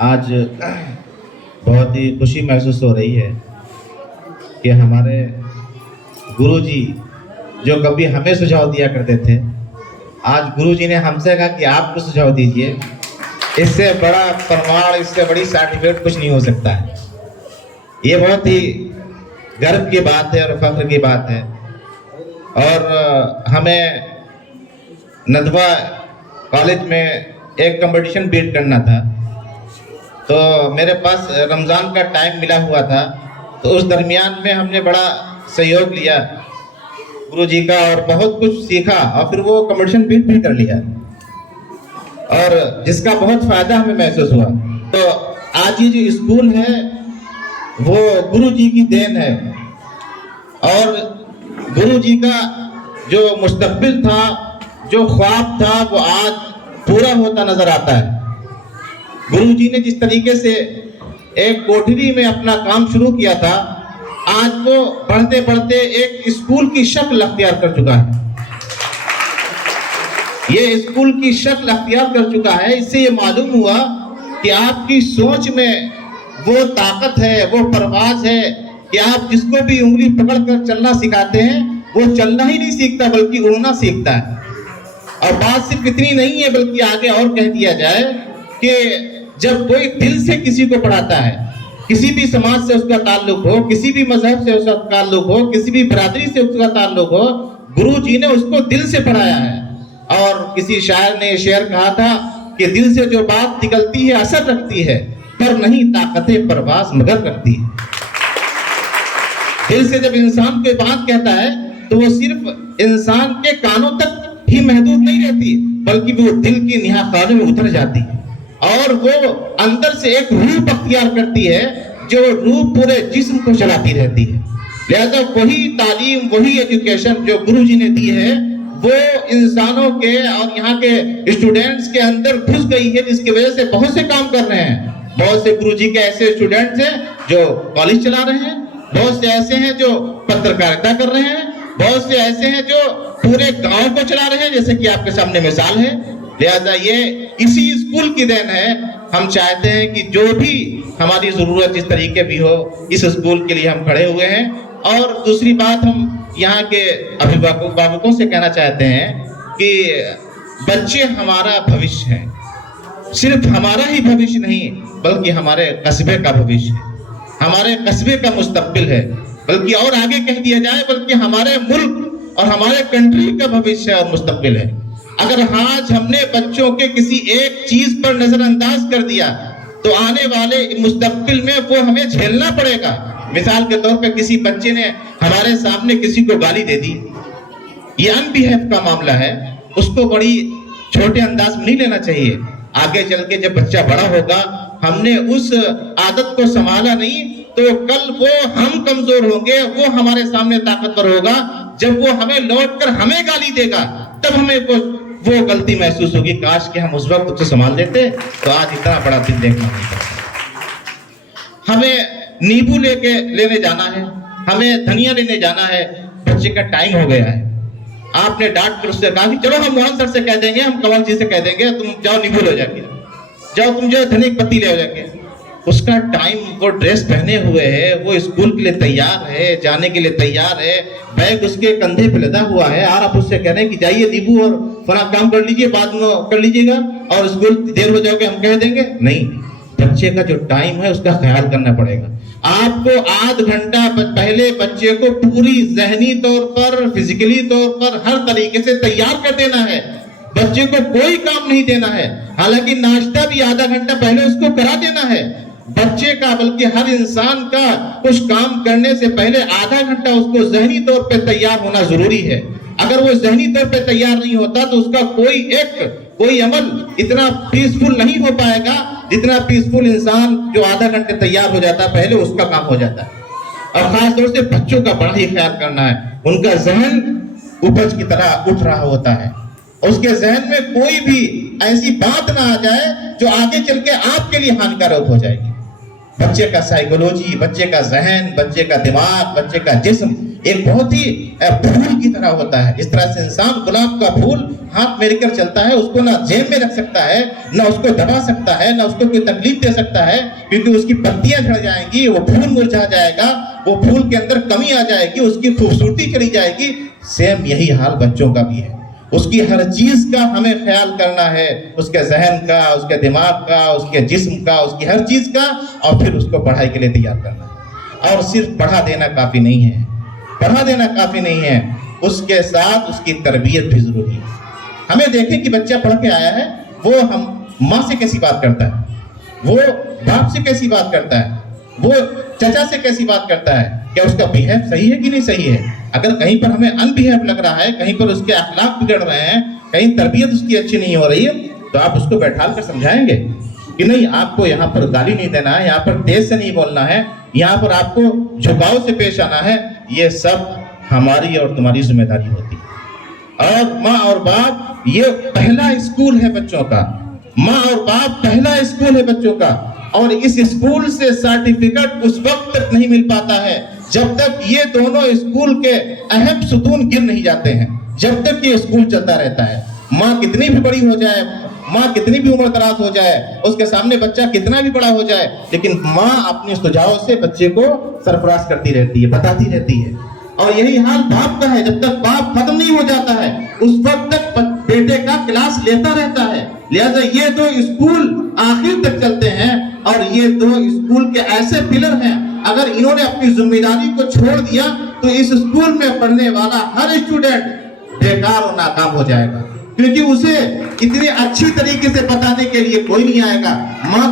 आज बहुत ही खुशी महसूस हो रही है कि हमारे गुरुजी जो कभी हमें सुझाव दिया करते थे, आज गुरुजी ने हमसे कहा कि आप कुछ सुझाव दीजिए। इससे बड़ा प्रमाण, इससे बड़ी सर्टिफिकेट कुछ नहीं हो सकता है। ये बहुत ही गर्व की बात है और फख्र की बात है। और हमें नदवा कॉलेज में एक कंपटीशन बीट करना था, तो मेरे पास रमज़ान का टाइम मिला हुआ था, तो उस दरमियान में हमने बड़ा सहयोग लिया गुरुजी का और बहुत कुछ सीखा और फिर वो कंपटीशन बीट भी कर लिया और जिसका बहुत फ़ायदा हमें महसूस हुआ। तो आज ये जो स्कूल है वो गुरुजी की देन है और गुरुजी का जो मुस्तकबिल था, जो ख्वाब था, वो आज पूरा होता नजर आता है। गुरुजी ने जिस तरीके से एक कोठरी में अपना काम शुरू किया था, आज वो बढ़ते बढ़ते एक स्कूल की शक्ल अख्तियार कर चुका है। ये स्कूल की शक्ल अख्तियार कर चुका है। इससे ये मालूम हुआ कि आपकी सोच में वो ताकत है, वो परवाज है कि आप जिसको भी उंगली पकड़ कर चलना सिखाते हैं, वो चलना ही नहीं सीखता बल्कि उड़ना सीखता है। और बात सिर्फ इतनी नहीं है, बल्कि आगे और कह दिया जाए कि जब कोई दिल से किसी को पढ़ाता है, किसी भी समाज से उसका ताल्लुक हो, किसी भी मजहब से उसका ताल्लुक हो, किसी भी बिरादरी से उसका ताल्लुक हो, गुरुजी ने उसको दिल से पढ़ाया है। और किसी शायर ने शेर कहा था कि दिल से जो बात निकलती है असर रखती है, पर नहीं ताकते परवास मगर करती है। दिल से जब इंसान कोई बात कहता है तो वो सिर्फ इंसान के कानों तक ही महदूद नहीं रहती, बल्कि वो दिल की निहा खानों में उतर जाती है और वो अंदर से एक रूह अख्तियार करती है, जो रूह पूरे जिस्म को चलाती रहती है। लिहाजा वही तालीम, वही एजुकेशन जो गुरुजी ने दी है, वो इंसानों के और यहाँ के स्टूडेंट्स के अंदर घुस गई है, जिसकी वजह से बहुत से काम कर रहे हैं। बहुत से गुरुजी के ऐसे स्टूडेंट्स हैं जो कॉलेज चला रहे हैं, बहुत से ऐसे हैं जो पत्रकारिता कर रहे हैं, बहुत से ऐसे हैं जो पूरे गांव को चला रहे हैं, जैसे कि आपके सामने मिसाल है। लिहाजा ये इसी स्कूल की देन है। हम चाहते हैं कि जो भी हमारी जरूरत जिस तरीके भी हो, इस स्कूल के लिए हम खड़े हुए हैं। और दूसरी बात, हम यहाँ के अभिभावकों से कहना चाहते हैं कि बच्चे हमारा भविष्य है, सिर्फ हमारा ही भविष्य नहीं बल्कि हमारे कस्बे का भविष्य है, हमारे कस्बे का मुस्तकबिल है, बल्कि और आगे कह दिया जाए बल्कि हमारे मुल्क और हमारे कंट्री का भविष्य और मुस्तकबिल है। अगर आज हमने बच्चों के किसी एक चीज पर नजरअंदाज कर दिया तो आने वाले मुस्तकबिल में वो हमें झेलना पड़ेगा। मिसाल के तौर पे किसी बच्चे ने हमारे सामने किसी को गाली दे दी, ये अनबिहेव का मामला है, उसको बड़ी छोटे अंदाज में नहीं लेना चाहिए। आगे चल के जब बच्चा बड़ा होगा, हमने उस आदत को संभाला नहीं तो कल वो हम कमजोर होंगे, वो हमारे सामने ताकतवर होगा। जब वो हमें लौट कर हमें गाली देगा तब हमें वो गलती महसूस होगी, काश कि हम उस वक्त उसे संभाल लेते तो आज इतना बड़ा दिन देखना होता। हमें नींबू लेने जाना है, हमें धनिया लेने जाना है, बच्चे का टाइम हो गया है। आपने डांट कर उससे कहा कि चलो हम मोहन सर से कह देंगे, हम कमल जी से कह देंगे, तुम जाओ नींबू ले जाके, जाओ तुम जो धनिया की पत्ती ले जाके। उसका टाइम, वो ड्रेस पहने हुए है, वो स्कूल के लिए तैयार है, जाने के लिए तैयार है, बैग उसके कंधे पे लदा हुआ है, और आप उससे कह रहे हैं कि जाइए नींबू और फला काम कर लीजिए, बाद में कर लीजिएगा और स्कूल देर हो जाओगे, हम कह देंगे। नहीं, बच्चे का जो टाइम है उसका ख्याल करना पड़ेगा। आपको आध घंटा पहले बच्चे को पूरी जहनी तौर पर, फिजिकली तौर पर हर तरीके से तैयार कर देना है। बच्चे को कोई काम नहीं देना है, हालांकि नाश्ता भी आधा घंटा पहले उसको करा देना है। बच्चे का, बल्कि हर इंसान का कुछ काम करने से पहले आधा घंटा उसको जहनी तौर पे तैयार होना जरूरी है। अगर वो जहनी तौर पे तैयार नहीं होता तो उसका कोई अमल इतना पीसफुल नहीं हो पाएगा जितना पीसफुल इंसान जो आधा घंटे तैयार हो जाता है पहले उसका काम हो जाता है। और खास तौर से बच्चों का बड़ा ही ख्याल करना है। उनका जहन उपज की तरह उठ रहा होता है, उसके जहन में कोई भी ऐसी बात ना आ जाए जो आगे चल के आपके लिए हानिकारक हो जाएगी। बच्चे का साइकोलॉजी, बच्चे का जहन, बच्चे का दिमाग, बच्चे का जिस्म एक बहुत ही फूल की तरह होता है। इस तरह से इंसान गुलाब का फूल हाथ में लेकर चलता है, उसको ना जेब में रख सकता है, ना उसको दबा सकता है, ना उसको कोई तकलीफ दे सकता है, क्योंकि उसकी पत्तियां झड़ जाएंगी, वो फूल मुरझा जाएगा, वो फूल के अंदर कमी आ जाएगी, उसकी खूबसूरती चली जाएगी। सेम यही हाल बच्चों का भी है। उसकी हर चीज का हमें ख्याल करना है, उसके जहन का, उसके दिमाग का, उसके जिस्म का, उसकी हर चीज का, और फिर उसको पढ़ाई के लिए तैयार करना है। और सिर्फ पढ़ा देना काफी नहीं है, पढ़ा देना काफी नहीं है, उसके साथ उसकी तरबियत भी जरूरी है। हमें देखें कि बच्चा पढ़ के आया है, वो हम माँ से कैसी बात करता है, वो बाप से कैसी बात करता है, वो चचा से कैसी बात करता है, क्या उसका बिहेव सही है कि नहीं सही है। अगर कहीं पर हमें अनबिहेव लग रहा है, कहीं पर उसके अखलाक बिगड़ रहे हैं, कहीं तरबियत उसकी अच्छी नहीं हो रही है, तो आप उसको बैठाल कर समझाएंगे कि नहीं, आपको यहाँ पर गाली नहीं देना है, यहाँ पर तेज से नहीं बोलना है, यहाँ पर आपको झुकाव से पेश आना है। ये सब हमारी और तुम्हारी जिम्मेदारी होती है। और माँ और बाप ये पहला स्कूल है बच्चों का, माँ और बाप पहला स्कूल है बच्चों का। और इस स्कूल से सर्टिफिकेट उस वक्त तक नहीं मिल पाता है जब तक ये दोनों स्कूल के अहम सुतून गिर नहीं जाते हैं, जब तक ये स्कूल चलता रहता है। माँ कितनी भी बड़ी हो जाए, माँ कितनी भी उम्र दराज हो जाए, उसके सामने बच्चा कितना भी बड़ा हो जाए, लेकिन माँ अपने सुझाव से बच्चे को सरफराज करती रहती है, बताती रहती है। और यही हाल बाप का है। जब तक बाप खत्म नहीं हो जाता है, उस वक्त तक बेटे का क्लास लेता रहता है। लिहाजा ये दो स्कूल आखिर तक चलते हैं, और ये दो स्कूल के ऐसे पिलर हैं, अगर इन्होंने अपनी जिम्मेदारी को छोड़ दिया तो इस स्कूल में पढ़ने वाला हर स्टूडेंट बेकार और नाकाम हो जाएगा, क्योंकि उसे इतनी अच्छी तरीके से बताने के लिए कोई नहीं आएगा। माँ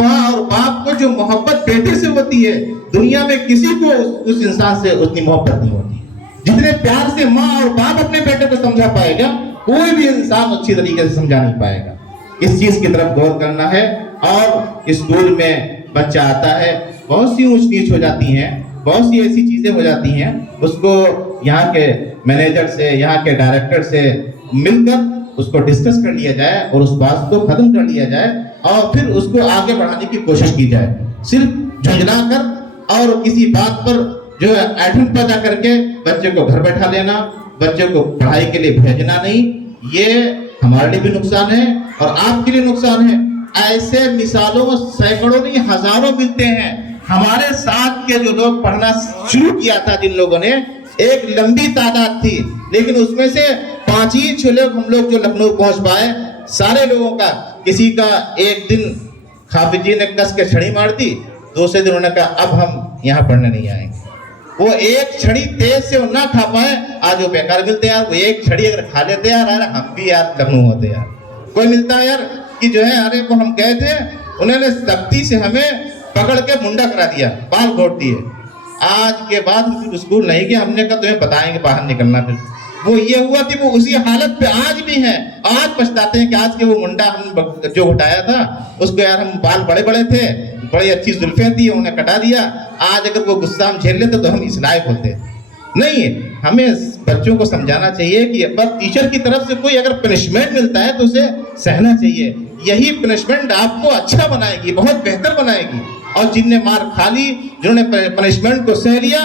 और बाप को जो मोहब्बत बेटे से होती है, दुनिया में किसी को उस इंसान से उतनी मोहब्बत नहीं होती जितने प्यार से माँ और बाप अपने बेटे को समझा पाएगा, कोई भी इंसान अच्छी तरीके से समझा नहीं पाएगा। इस चीज की तरफ गौर करना है। और स्कूल में बच्चा आता है, बहुत सी ऊंच नीच हो जाती हैं, बहुत सी ऐसी चीजें हो जाती हैं, उसको यहाँ के मैनेजर से, यहाँ के डायरेक्टर से मिलकर उसको डिस्कस कर लिया जाए और उस बात को खत्म कर लिया जाए, और फिर उसको आगे बढ़ाने की कोशिश की जाए। सिर्फ झुंझला कर और किसी बात पर जो है ऐठन पैदा करके बच्चे को घर बैठा लेना, बच्चे को पढ़ाई के लिए भेजना नहीं, ये हमारे लिए भी नुकसान है और आपके लिए नुकसान है। ऐसे मिसालों सैकड़ों नहीं हजारों मिलते हैं। हमारे साथ के जो लोग पढ़ना शुरू किया था, जिन लोगों ने, एक लंबी तादाद थी, लेकिन उसमें से 5 ही 6 लोग हम लोग जो लखनऊ पहुंच पाए। सारे लोगों का, किसी का एक दिन हाफिज जी ने कस के छड़ी मार दी, दूसरे दिन उन्होंने कहा अब हम यहाँ पढ़ने नहीं आएंगे। वो एक छड़ी तेज से ना खा पाए, आज वो बेकार मिलते यार। वो एक छड़ी अगर खा लेते यार, हम भी यार लखनऊ होते यार। कोई मिलता है यार कि जो है, अरे वो हम गए थे, उन्होंने सख्ती से हमें पकड़ के मुंडा करा दिया, बाल घोट दिए, आज के बाद हम स्कूल नहीं गए। हमने कहा तुम्हें बताएंगे बाहर निकलना। फिर वो ये हुआ कि वो उसी हालत पे आज भी है। आज पछताते हैं कि आज के वो मुंडा हम जो उठाया था, उसको यार हम, बाल बड़े बड़े थे, बड़ी अच्छी जुल्फें थी, उन्हें कटा दिया। आज अगर वो गुस्सा हम झेल लेते तो हम इस लायक होते नहीं। हमें बच्चों को समझाना चाहिए कि टीचर की तरफ से कोई अगर पनिशमेंट मिलता है तो उसे सहना चाहिए। यही पनिशमेंट आपको अच्छा बनाएगी, बहुत बेहतर बनाएगी। और जिनने मार खा ली, जिन्होंने पनिशमेंट को सह लिया,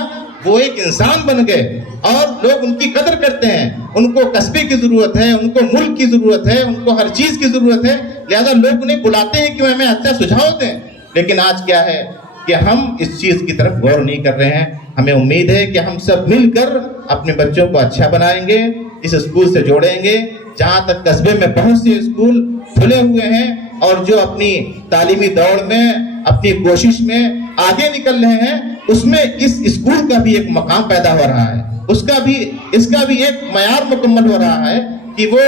वो एक इंसान बन गए और लोग उनकी कदर करते हैं। उनको कस्बे की जरूरत है, उनको मुल्क की जरूरत है, उनको हर चीज की जरूरत है। लिहाजा लोग उन्हें बुलाते हैं कि हमें अच्छा सुझाव दें। लेकिन आज क्या है कि हम इस चीज की तरफ गौर नहीं कर रहे हैं। हमें उम्मीद है कि हम सब मिलकर अपने बच्चों को अच्छा बनाएंगे, इस स्कूल से जोड़ेंगे। जहाँ तक कस्बे में बहुत से स्कूल खुले हुए हैं और जो अपनी तालीमी दौड़ में, अपनी कोशिश में आगे निकल रहे हैं, उसमें इस स्कूल का भी एक मकाम पैदा हो रहा है, इसका भी एक मयार मुकम्मल हो रहा है कि वो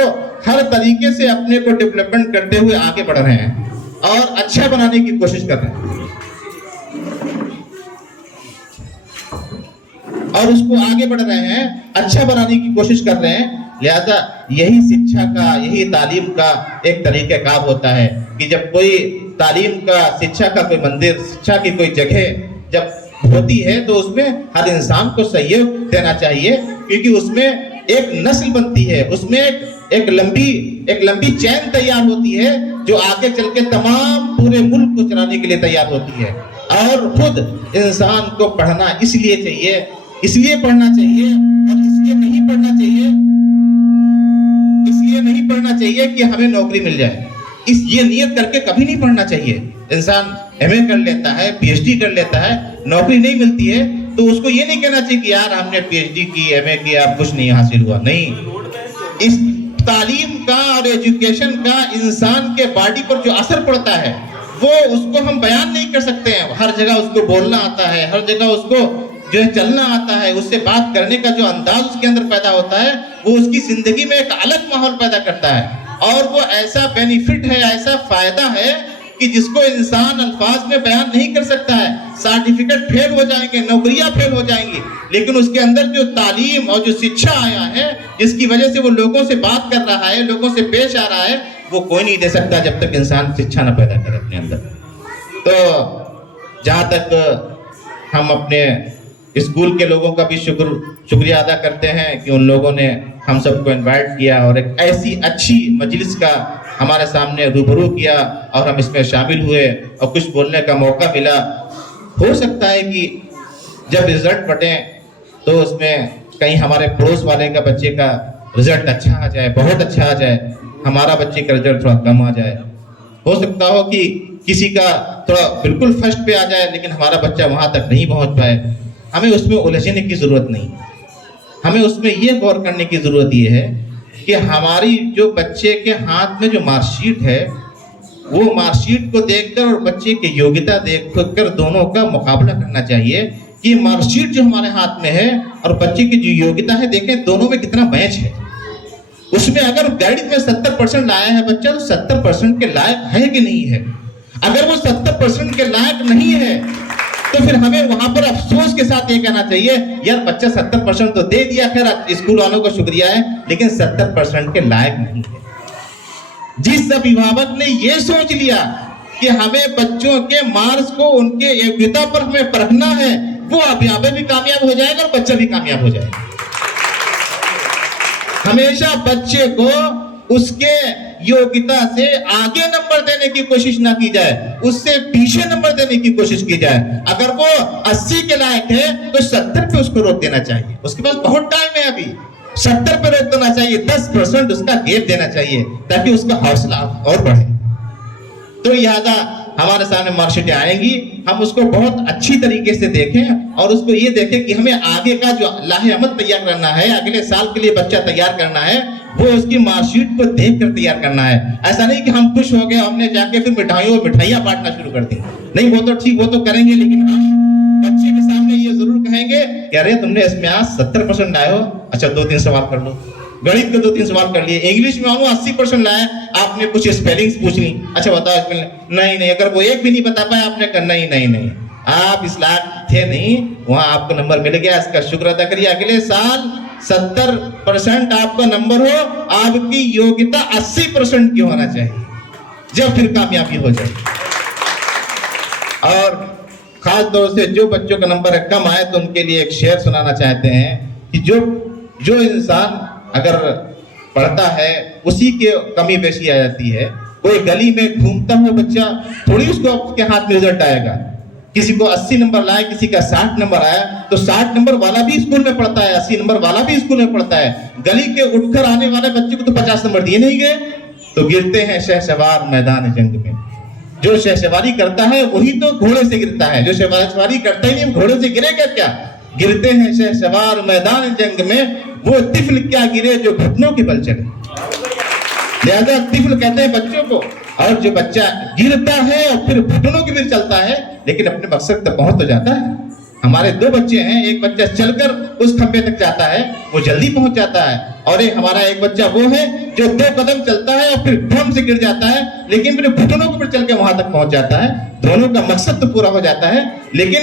हर तरीके से अपने को डेवलपमेंट करते हुए आगे बढ़ रहे हैं और अच्छा बनाने की कोशिश कर रहे हैं और उसको आगे बढ़ रहे हैं, अच्छा बनाने की कोशिश कर रहे हैं। लिहाजा यही शिक्षा का, यही तालीम का एक तरीक़ेकार होता है कि जब कोई तालीम का, शिक्षा का कोई मंदिर, शिक्षा की कोई जगह जब होती है तो उसमें हर इंसान को सहयोग देना चाहिए, क्योंकि उसमें एक नस्ल बनती है, उसमें एक लंबी चैन तैयार होती है जो आगे चल के तमाम पूरे मुल्क को चलाने के लिए तैयार होती है। और खुद इंसान को पढ़ना इसलिए चाहिए इसलिए पढ़ना चाहिए, और इसलिए नहीं पढ़ना चाहिए, इसलिए नहीं पढ़ना चाहिए कि हमें नौकरी मिल जाए। ये नियत करके कभी नहीं पढ़ना चाहिए। इंसान एमए कर लेता है, पीएचडी कर लेता है, नौकरी नहीं मिलती है, तो उसको ये नहीं कहना चाहिए कि यार हमने पीएचडी की, एमए किया, कुछ नहीं हासिल हुआ। नहीं, इस तालीम का और एजुकेशन का इंसान के बॉडी पर जो असर पड़ता है वो उसको हम बयान नहीं कर सकते हैं। हर जगह उसको बोलना आता है, हर जगह उसको जो है चलना आता है, उससे बात करने का जो अंदाज उसके अंदर पैदा होता है वो उसकी जिंदगी में एक अलग माहौल पैदा करता है, और वो ऐसा बेनिफिट है, ऐसा फायदा है कि जिसको इंसान अल्फाज में बयान नहीं कर सकता है। सर्टिफिकेट फेल हो जाएंगे, नौकरियां फेल हो जाएंगी, लेकिन उसके अंदर जो तालीम और जो शिक्षा आया है, जिसकी वजह से वो लोगों से बात कर रहा है, लोगों से पेश आ रहा है, वो कोई नहीं दे सकता जब तक इंसान शिक्षा न पैदा करे अपने अंदर। तो जहाँ तक हम अपने स्कूल के लोगों का भी शुक्रिया अदा करते हैं कि उन लोगों ने हम सबको इनवाइट किया और एक ऐसी अच्छी मजलिस का हमारे सामने रूबरू किया और हम इसमें शामिल हुए और कुछ बोलने का मौका मिला। हो सकता है कि जब रिजल्ट बटे तो उसमें कहीं हमारे पड़ोस वाले का बच्चे का रिजल्ट अच्छा आ जाए, बहुत अच्छा आ जाए, हमारा बच्चे का रिजल्ट थोड़ा कम आ जाए। हो सकता हो कि किसी का थोड़ा बिल्कुल फर्स्ट पे आ जाए लेकिन हमारा बच्चा वहाँ तक नहीं पहुँच पाए। हमें उसमें उलझने की ज़रूरत नहीं, हमें उसमें यह गौर करने की ज़रूरत ये है कि हमारी जो बच्चे के हाथ में जो मार्कशीट है, वो मार्कशीट को देखकर और बच्चे की योग्यता देखकर दोनों का मुकाबला करना चाहिए कि मार्कशीट जो हमारे हाथ में है और बच्चे की जो योग्यता है, देखें दोनों में कितना मैच है। उसमें अगर गणित में 70% लाया है बच्चा, तो 70% के लायक है कि नहीं है। अगर वो 70% के लायक नहीं है तो फिर हमें वहां पर अफसोस के साथ ये कहना चाहिए, यार बच्चा 70% तो दे दिया, खैर स्कूल वालों को शुक्रिया है, लेकिन 70% के लायक नहीं है। जिस अभिभावक ने ये सोच लिया कि हमें बच्चों के मार्क्स को उनके योग्यता पर हमें परखना है, वो अभिभावक भी कामयाब हो जाएगा और बच्चा भी कामयाब हो जाएगा। हमेशा बच्चे को उसके योग्यता से आगे नंबर देने की कोशिश ना की जाए, उससे पीछे नंबर देने की कोशिश की जाए। अगर वो 80 के लायक है तो 70 पे उसको रोक देना चाहिए। उसके पास बहुत टाइम है, अभी 70 पे रोक देना चाहिए, 10% उसका गैप देना चाहिए ताकि उसका हौसला और बढ़े। तो लिहाजा हमारे सामने मार्कशीटें आएंगी, हम उसको बहुत अच्छी तरीके से देखें और उसको ये देखें कि हमें आगे का जो लाहेअमद तैयार करना है, अगले साल के लिए बच्चा तैयार करना है, वो उसकी मार्कशीट को देख कर तैयार करना है। ऐसा नहीं कि हम खुश हो गए, हमने जाके फिर मिठाइयाँ बांटना शुरू कर दी। नहीं, वो तो ठीक, वो तो करेंगे, लेकिन हम बच्चे के सामने ये जरूर कहेंगे कि अरे तुमने इसमें आज 70% लाए हो, अच्छा 2-3 सवाल कर लो। गणित के 2-3 सवाल कर लिए, इंग्लिश में 80% लाए, आपने कुछ स्पेलिंग्स पूछ ली, अच्छा बताओ इसमें नहीं, अगर वो एक भी नहीं बता पाए आपने कहा नहीं, आप इस लायक थे नहीं, वहां आपको नंबर मिल गया, इसका शुक्र अदा करिए। अगले साल 70% आपका नंबर हो, आपकी योग्यता 80% की होना चाहिए, जब फिर कामयाबी हो जाए। और खास तौर से जो बच्चों का नंबर कम आए तो उनके लिए एक शेर सुनाना चाहते हैं कि जो इंसान अगर पढ़ता है उसी के कमी पेशी आ जाती है। कोई गली में घूमता हुआ बच्चा थोड़ी उसको आपके हाथ में रिजल्ट आएगा। किसी को 80 नंबर लाए, किसी का 60 नंबर आया, तो 60 नंबर वाला भी स्कूल में पढ़ता है, 80 नंबर वाला भी स्कूल में पढ़ता है। गली के उठकर आने वाले बच्चे को तो 50 नंबर दिए नहीं गए, तो गिरते हैं शहसवार मैदान जंग में। जो शहसवारी करता है वही तो घोड़े से गिरता है, जो शहसवारी करता ही नहीं घोड़े से गिरेगा क्या। गिरते हैं शहसवार मैदान जंग में, वो तिफल क्या गिरे जो घुटनों के बल चले। लिहाजा तिफल कहते हैं बच्चों को, और जो बच्चा गिरता है और फिर घुटनों के बल चलता है लेकिन अपने मकसद तक पहुंच तो जाता है। हमारे 2 बच्चे हैं, एक बच्चा चलकर उस खंबे तक जाता है, वो जल्दी पहुंच जाता है, और एक हमारा एक बच्चा वो है जो 2 कदम चलता है और फिर धम से गिर जाता है, लेकिन फिर घुटनों के ऊपर चल के वहां तक पहुंच जाता है। दोनों का मकसद तो पूरा हो जाता है, लेकिन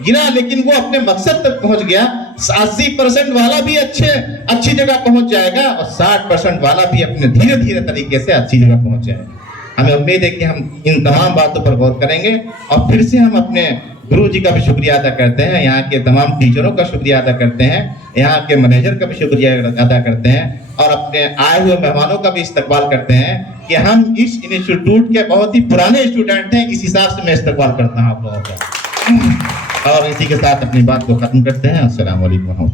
गिरा लेकिन वो अपने मकसद तक पहुंच गया। 80% वाला भी अच्छी जगह पहुंच जाएगा और 60% वाला भी अपने धीरे धीरे तरीके से अच्छी जगह पहुंच जाएगा। हमें उम्मीद है कि हम इन तमाम बातों पर गौर करेंगे और फिर से हम अपने गुरु जी का भी शुक्रिया अदा करते हैं, यहाँ के तमाम टीचरों का शुक्रिया अदा करते हैं, यहाँ के मैनेजर का भी शुक्रिया अदा करते हैं और अपने आए हुए मेहमानों का भी इस्तकबाल करते हैं कि हम इस इंस्टीट्यूट के बहुत ही पुराने स्टूडेंट हैं, इस हिसाब से मैं इस्तकबाल करता हूँ आप लोगों का। और इसी के साथ अपनी बात को खत्म करते हैं। अस्सलाम वालेकुम।